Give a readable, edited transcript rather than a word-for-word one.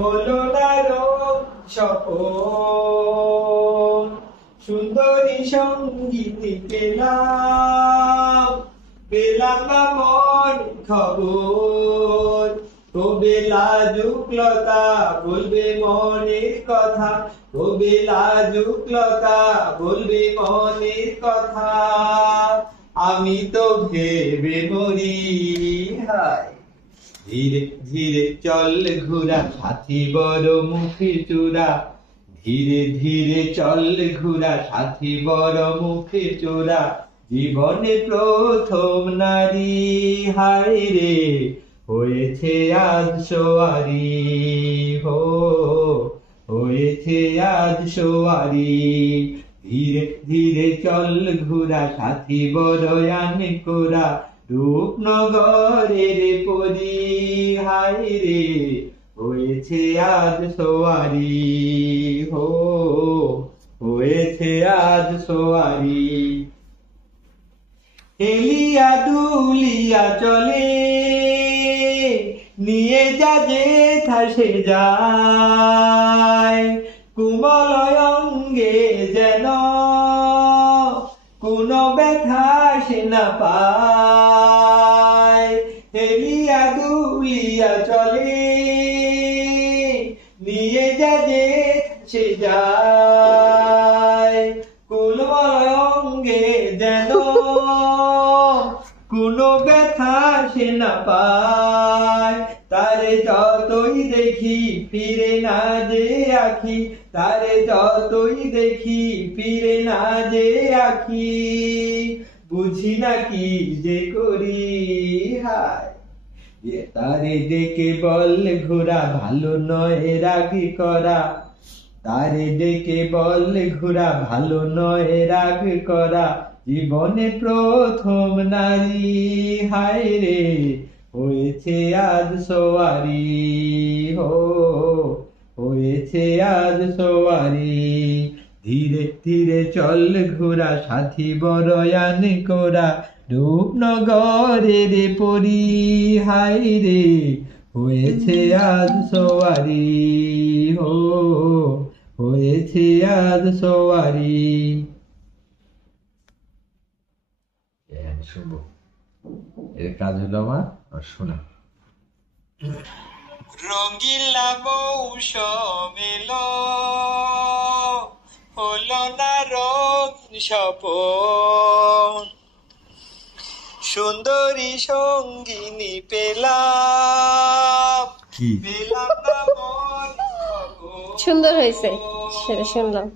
হলো না রোগ স্বপন, সুন্দরী সঙ্গীতি পেলাম, পেলাম না মন খবর। তবে লাজুকলতা বলবে মনের কথা, তবে লাজুকলতা বলবে মনের কথা। আমি তো ভেবে মরি হায়, ধীরে ধীরে চল ঘোরা সাথী বড় মুখে চোরা, ধীরে ধীরে চল ঘোরা সাথী বড় মুখে চোরা। জীবনে প্রথম নারী হায় রে, হয়েছে আজ সোয়ারি, হো হয়েছে আজ সোয়ারি। ধীরে ধীরে চল ঘোরা সাথী বড় আনে কোরা, রূপনগরের পরি হায় রে, হয়েছে আজ সোয়ারি, হো হয়েছে আজ সোয়ারি। এলিয়া দুলিয়া চলে, নিয়ে যা যে থাসে যায়, কুমল অঙ্গে যেন কোনো ব্যথা সে না পায়। এলিয়া দুলিয়া চলে, নিয়ে যা যে সে যায়, কুমল অঙ্গে যেন কোনো ব্যথা সে না পায়। তারে যতই দেখি ফিরে না যে আখি, তারে যতই দেখি ফিরে না যে আখি। বুঝি না কি যে করি হায়, তারে ডেকে বল ঘোরা ভালো নয় রাগি করা, তারে ডেকে বল ঘোরা ভালো নয় রাগ করা। জীবনে প্রথম নারী হায় রে, হয়েছে আজ সোয়ারি, হো হয়েছে আজ সোয়ারি। ধীরে ধীরে চল ঘোরা সাথী বড় আনে কোরা, রূপনগরের পরি হায় রে, হয়েছে আজ সোয়ারি, হো হয়েছে আজ সোয়ারি। শুনবো, এর কাজ হলো আমার আর শোনা। রঙিলা মৌসুম এলো, হলো না রঙিন স্বপন, সুন্দরী সঙ্গিনী পেলাম, পেলাম না মন খবর। সুন্দর হয়েছে, সেটা শুনলাম।